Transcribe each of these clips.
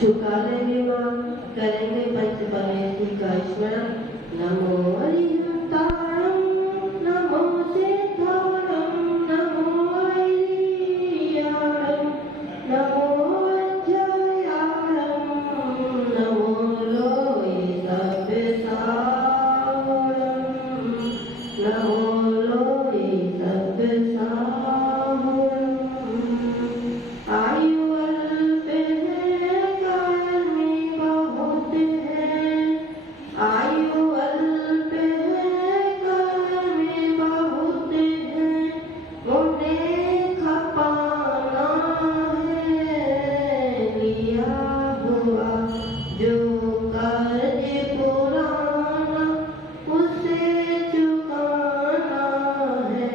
शुकाले मां करेंगे पंच परमेश्वरी का स्मरण। नमो हरिहंताणं नमो सिद्धाणं नमो ऐलियाणं नमो अज्जयाणं नमो लोये सब्बसावणं नमो लोये सब्बसावणं। आयु अल्प है काल में बहुत है, आयु अल्प है काल में बहुत है, मुझे खपाना है लिया हुआ जो कर्ज पुराना उसे चुकाना है।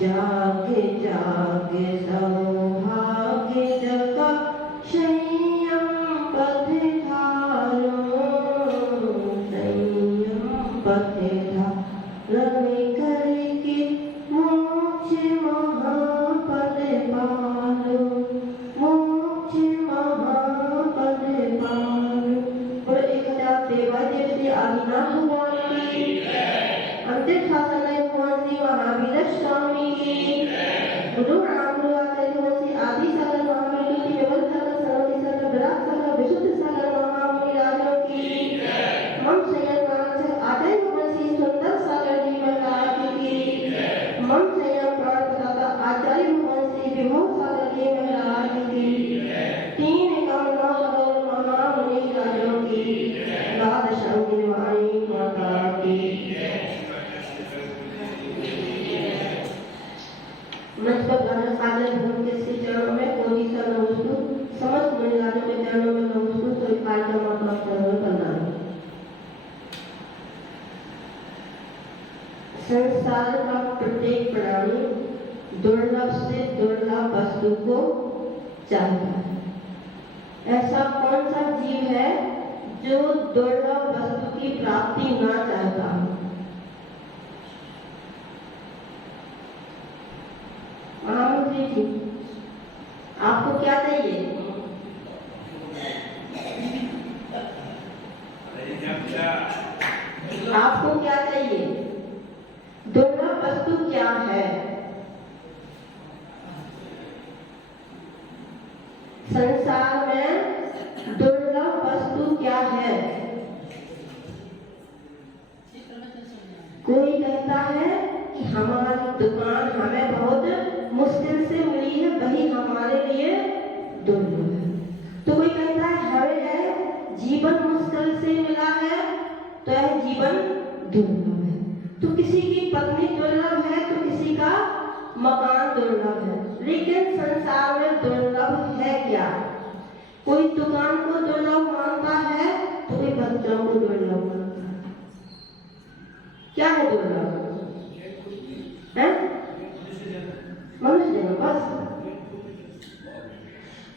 जागे जागे सौभाग्य जगा संयम पथिधारो, संयम पथिधारण करके मोक्ष महापद पालो, मोक्ष महापद पालो। और 1023 श्री आदिनाथ भगवान की, अंतिम शासन भगवान श्री महावीर स्वामी की, गुरु राम गुरु आचार्य भगवान श्री आदि सागर महावीर की व्यवस्था का सर्वति सर्व विराट सागर विशुद्ध सागर महामुनि राजों की, मम संयम मानस आचार्य भगवान श्री सुंदर सागर जी महाराज की, मम संयम प्राण प्रदाता आचार्य भगवान श्री विभव सागर जी महाराज की, तीन कामना करोड़ महामुनि राजों की, द्वादश अंगिनी वाणी माता की। मंच पर गाना सागर भगवान के श्री चरणों में कोटि सा नमस्कार, समस्त मुनिराजों के चरणों में नमस्कार। तो इस कार्यक्रम को आप श्रवण करना है। संसार का प्रत्येक प्राणी दुर्लभ से दुर्लभ वस्तु को चाहता है। ऐसा कौन सा जीव है जो दुर्लभ वस्तु की प्राप्ति ना चाहता हो? महामंत्री जी, आपको क्या चाहिए? आपको क्या चाहिए? दुर्लभ वस्तु क्या है? संसार में दुर्लभ वस्तु क्या है? कोई कहता है कि हमारी दुकान हमें बहुत मुश्किल से मिली है, वही हमारे लिए दुर्लभ है। तो कोई कहता है हमें जीवन मुश्किल से मिला है, तो यह जीवन दुर्लभ है। तो किसी की पत्नी दुर्लभ है, तो किसी का मकान दुर्लभ है। लेकिन संसार में दुर्लभ है क्या? कोई दुकान को दुर्लभ मानता है, तो कोई बच्चों को दुर्लभ मानता है। क्या है दुर्लभ? मनुष्य जन्म। बस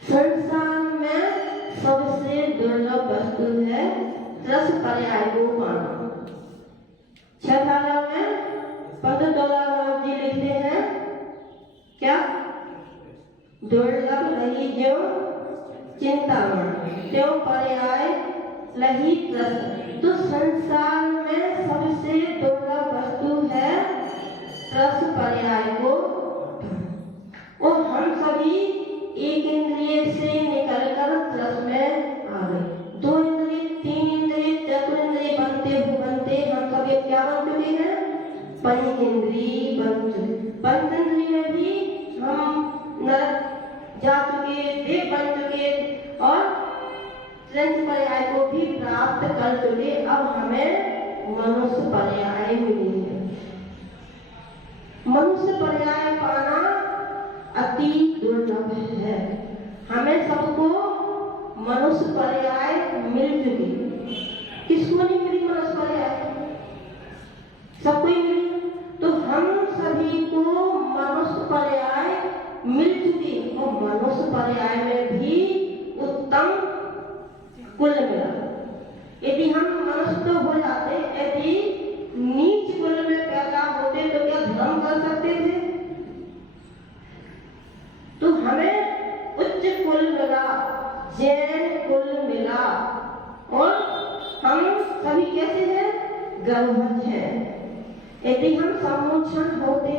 संसार में सबसे दुर्लभ वस्तु है रस पर्याय को पाना। $6 में $15 जी लिखते हैं क्या? दुर्लभ रही जो चिंतामण त्यों पर्याय लही रस। तो संसार में सबसे दुर्लभ वस्तु है रस पर्याय को। और हम सभी एक इंद्रिय से निकलकर रस में आ गए। 2 इंद्रिय, 3 इंद्रिय, चतुर्ंद्रिय बनते हम सभी क्या बन चुके हैं? पंचेंद्रिय बन चुके। पंचेंद्रिय में भी हम नरक जा चुके, देव बन चुके और त्रिंश पर्याय को भी प्राप्त कर चुके। अब हमें मनुष्य पर्याय मिली है। मनुष्य पर्याय पाना अति दुर्लभ है। हमें सबको मनुष्य पर्याय मिल चुकी। किसको नहीं मिली मनुष्य पर्याय? सबको ही मिली। तो हम सभी को मनुष्य पर्याय मिल चुकी। और मनुष्य पर्याय में भी उत्तम कुल मिला। यदि हम मनुष्य तो हो जाते, यदि नीच कुल में पैदा होते तो क्या धर्म कर सकते थे? तो हमें उच्च कुल मिला, जैन कुल मिला। और हम सभी कैसे हैं? गर्भवत हैं। यदि हम सम्मोचन होते,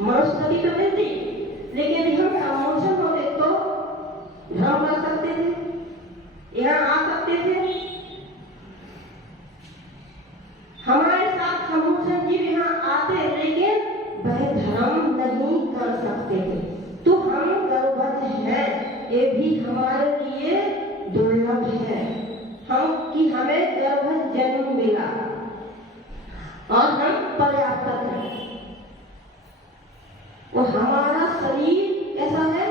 मनुष्य तो मिलती, लेकिन यदि हम सम्मोचन होते तो भ्रम कर सकते थे, यहाँ आ सकते थे। हमारे साथ सम्मोचन जीव यहाँ आते, लेकिन वह धर्म नहीं कर सकते थे। तो हम गर्भवत हैं, ये भी हमारे लिए दुर्लभ है। हमें गर्भवत जन्म मिला और हम पर्याप्त हैं। और हमारा शरीर कैसा है?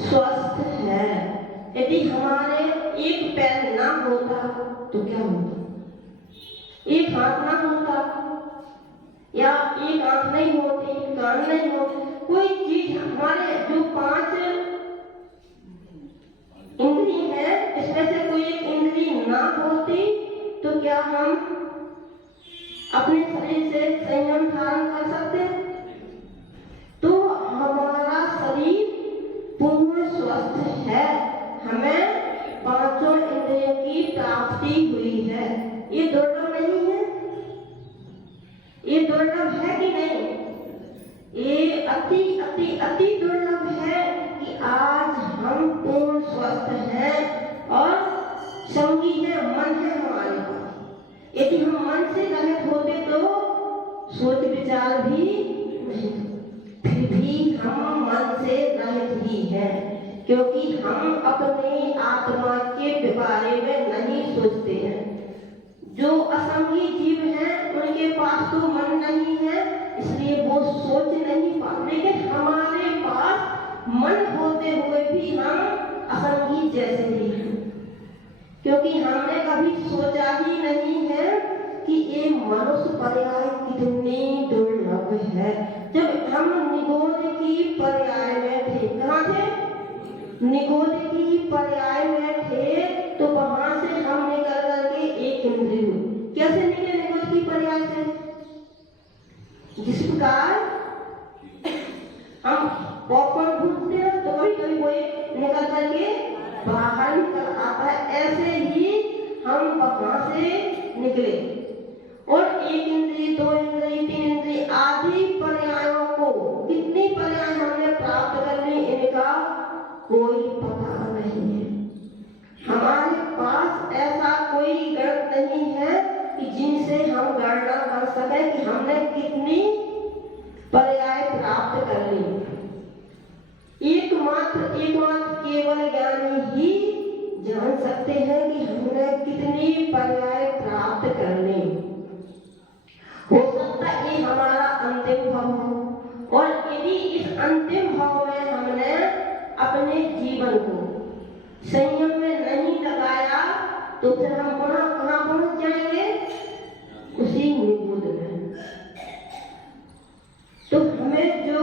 स्वस्थ है। यदि हमारे एक पैर ना होता तो क्या होता? एक हाथ ना होता, या एक आंख नहीं होती, कान नहीं होते, कोई चीज हमारे जो 5 इंद्री है, इसमें से कोई एक इंद्री ना होती तो क्या हम अपने शरीर से संयम धारण कर सकते? तो हमारा शरीर पूर्ण स्वस्थ है, हमें 5 इंद्रियों की प्राप्ति हुई है। ये दुर्लभ नहीं है? ये दुर्लभ है कि नहीं? ये अति अति अति दुर्लभ है कि आज हम पूर्ण स्वस्थ हैं और संगी है, मन है हमारे पास। यदि हम मन से रहित होते तो सोच विचार भी नहीं, फिर भी हम मन से रहित ही हैं, क्योंकि हम अपनी आत्मा के बारे में नहीं सोचते हैं। जो असंगी जीव हैं उनके पास तो मन नहीं है, इसलिए वो सोच नहीं पाते। लेकिन हमारे पास मन होते हुए भी हम असंगी जैसे ही हैं, क्योंकि हमने कभी सोचा ही नहीं है कि ये मनुष्य पर्याय कितनी दुर्लभ है। जब हम निगोद की पर्याय में थे, कहाँ थे? निगोद की पर्याय में थे, तो वहां से हम निकल करके एक इंद्रिय हुई। कैसे निकले निगोद की पर्याय से? जिस प्रकार हम पॉपकॉर्न भूनते हैं तो कभी कभी कोई निकल करके बाहर निकल आता है, ऐसे ही हम वहां से निकले। और एक इंद्रिय, 2 इंद्रिय, 3 इंद्रिय आदि पर्यायों को, कितनी पर्याय हमने प्राप्त कर ली इनका कोई पता नहीं है। हमारे पास ऐसा कोई गणित नहीं है कि जिनसे हम गणना कर सके कि हमने कितनी पर्याय प्राप्त कर ली। एकमात्र केवल ज्ञानी ही जान सकते हैं कि हमने कितनी पर्याय प्राप्त कर ली। हो सकता है ये हमारा अंतिम भाव हो, और यदि इस अंतिम भाव में हमने अपने जीवन को संयम में नहीं लगाया तो फिर हम पुनः कहाँ पहुंच जाएंगे? उसी निगोद में। तो हमें जो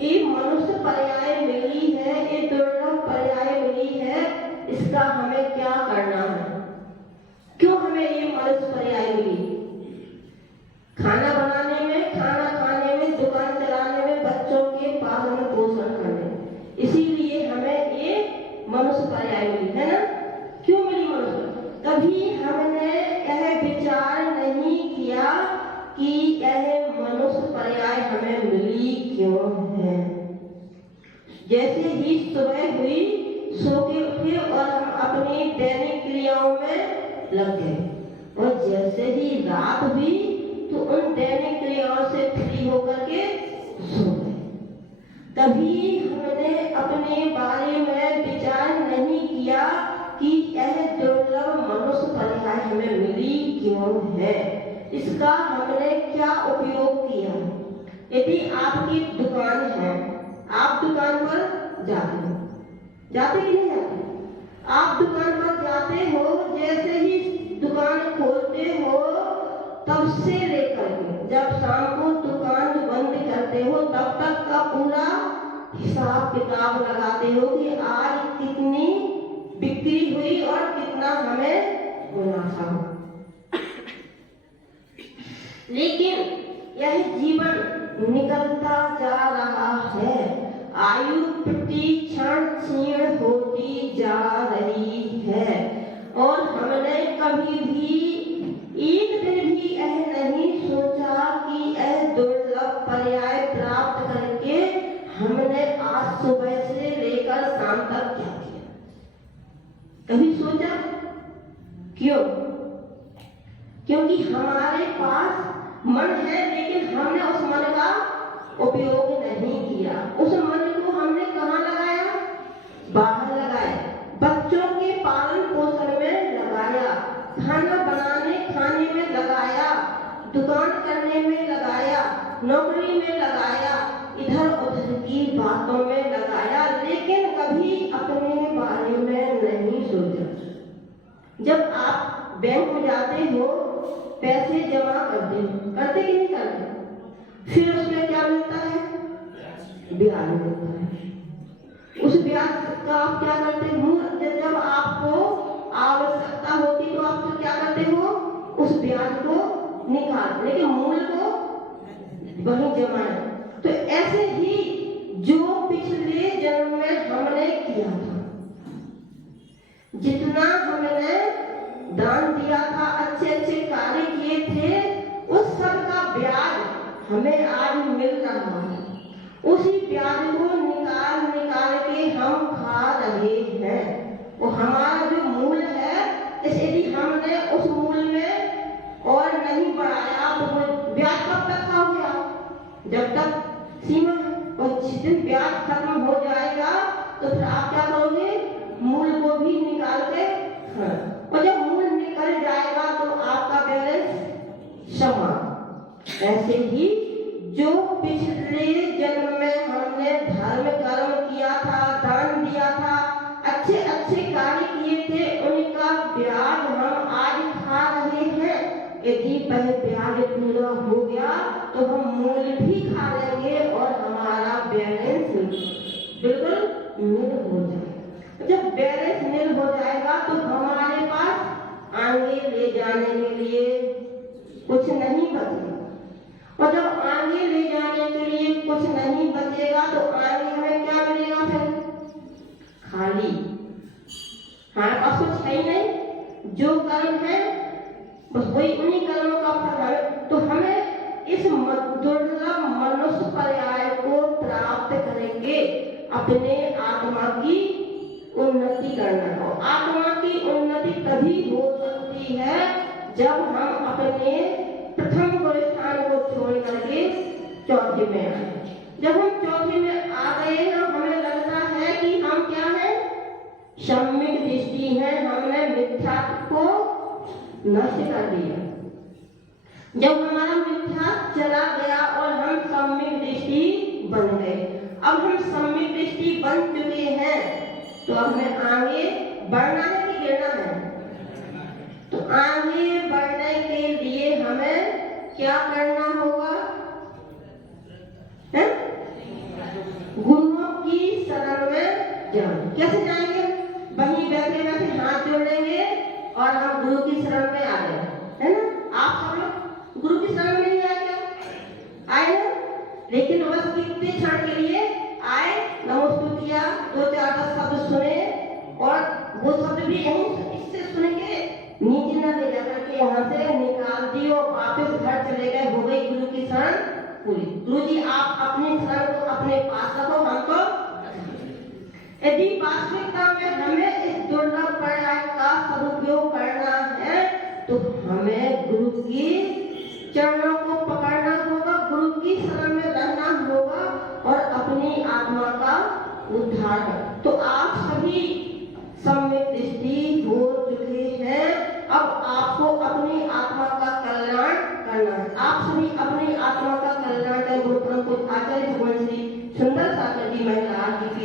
ये मनुष्य पर्याय मिली है, ये दुर्लभ पर्याय मिली है, इसका हमें क्या करना है? क्यों हमें ये मनुष्य पर्याय मिली? खाना बनाने में, खाना खाने में, दुकान चलाने में, बच्चों के पालन पोषण करने, इसीलिए हमें ये मनुष्य पर्याय मिली है ना? क्यों मिली मनुष्य? कभी हमने यह विचार नहीं किया कि यह मनुष्य पर्याय हमें मिली क्यों है। जैसे ही सुबह हुई, सो के उठे और हम अपनी दैनिक क्रियाओं में लग गए, और जैसे ही रात हुई तो उन दैनिक क्रियाओं से फ्री होकर के सो गए। कभी हमने अपने बारे में विचार नहीं किया कि यह दुर्लभ मनुष्य पर्याय हमें मिली क्यों है, इसका हमने क्या उपयोग किया। यदि आपकी दुकान है, आप दुकान पर जाते कि नहीं जाते? आप दुकान पर जाते हो, जैसे ही दुकान खोलते हो तब से लेकर के जब शाम को दुकान बंद करते हो तब तक का पूरा हिसाब किताब लगाते हो कि आज कितनी बिक्री हुई और कितना हमें मुनाफा हुआ। लेकिन यह जीवन निकलता जा रहा है, आयु प्रति क्षण क्षीण होती जा रही है। और हमने कभी भी एक दिन भी यह नहीं सोचा कि यह दुर्लभ पर्याय प्राप्त करके हमने आज सुबह से लेकर शाम तक क्या किया। कभी सोचा? क्यों? क्योंकि हमारे पास मन है, लेकिन हमने उस मन का उपयोग नहीं किया। उस मन को हमने कहाँ लगाया? बाहर लगाया, बच्चों के पालन पोषण में लगाया, खाना बनाने खाने में लगाया, दुकान करने में लगाया, नौकरी में लगाया, इधर उधर की बातों में लगाया, लेकिन कभी अपने बारे में नहीं सोचा। जब आप बैंक में जाते हो, पैसे जमा करते हो, करते कि नहीं करते? फिर उसमें क्या मिलता है? ब्याज मिलता है। उस ब्याज का आप क्या करते हो? जब आपको आवश्यकता होती तो आप तो क्या करते हो? उस ब्याज को निकाल, लेकिन मूल को वहीं जमाए। तो ऐसे ही जो पिछले जन्म में हमने किया था, जितना हमने दान दिया था, अच्छे अच्छे कार्य किए थे, उस सब का ब्याज हमें आज मिल रहा है। उसी ब्याज को निकाल निकाल के हम खा रहे हैं। वो हमारा जो मूल है, यदि हमने उस मूल में और नहीं बढ़ाया तो ब्याज कब तक खाओगे? जब तक सीमा, और जिस दिन ब्याज खत्म हो जाएगा तो फिर आप क्या करोगे? मूल को भी निकाल के, और जब मूल निकल जाएगा तो आपका बैलेंस समाप्त। ऐसे ही जो पिछले जन्म में हमने धर्म कर्म किया था, दान दिया था, अच्छे अच्छे कार्य किए थे, उनका ब्याज हम आज खा रहे हैं। यदि पहले ब्याज पूरा हो गया तो हम मूल भी खा लेंगे और हमारा बैलेंस बिल्कुल नील हो जाएगा। जब बैलेंस नील हो जाएगा तो हमारे पास आगे ले जाने के लिए कुछ नहीं बचेगा। और जब आगे ले जाने के लिए कुछ नहीं बचेगा तो आगे हमें क्या मिलेगा? फिर खाली, हमारे पास कुछ है ही नहीं। जो कर्म है बस वही, उन्हीं कर्मों का फल है। तो हमें इस दुर्लभ मनुष्य पर्याय को प्राप्त करेंगे अपने आत्मा की उन्नति करना हो। आत्मा की उन्नति तभी हो सकती है जब हम अपने प्रथम गुरु स्थान को छोड़ करके चौथे में आए। जब हम चौथे में आ गए हैं, हमें लगता है कि हम क्या है? सम्यक दृष्टि है, हमने मिथ्यात्व को नष्ट कर दिया। जब हमारा मिथ्या चला गया और हम सम्यक दृष्टि बन गए, अब हम सम्यक दृष्टि बन चुके हैं, तो अब हमें आगे बढ़ना है कि गिरना है? तो आगे बढ़ने के लिए हमें क्या करना होगा? गुरुओं की शरण में जाओ। कैसे जाएंगे? वहीं बैठे बैठे हाथ जोड़ेंगे और हम गुरु की शरण में आ गए, है ना? आप सब लोग गुरु की शरण में नहीं आए क्या? आए ना? लेकिन बस कितने क्षण के लिए आए, नमस्ते किया, 2-4 शब्द सुने, और वो शब्द भी यहीं इससे सुन के नीचे न ले जाकर के यहाँ से निकाल दियो, वापस घर चले गए, हो गई गुरु की शरण पूरी। गुरु जी आप अपनी शरण को अपने पास रखो, हमको। यदि वास्तविकता में हमें इस दुर्लभ पर्याय का सदुपयोग करना है तो हमें गुरु की चरणों को पकड़ना होगा, गुरु की शरण में रहना होगा और अपनी आत्मा का उद्धार कर। तो आप सभी सम्यक दृष्टि हो चुके हैं, अब आपको अपनी आत्मा का कल्याण करना है। आप सभी अपनी आत्मा का कल्याण कर गुरु परम पूज्य आचार्य भगवान श्री सुंदर सागर जी महाराज जी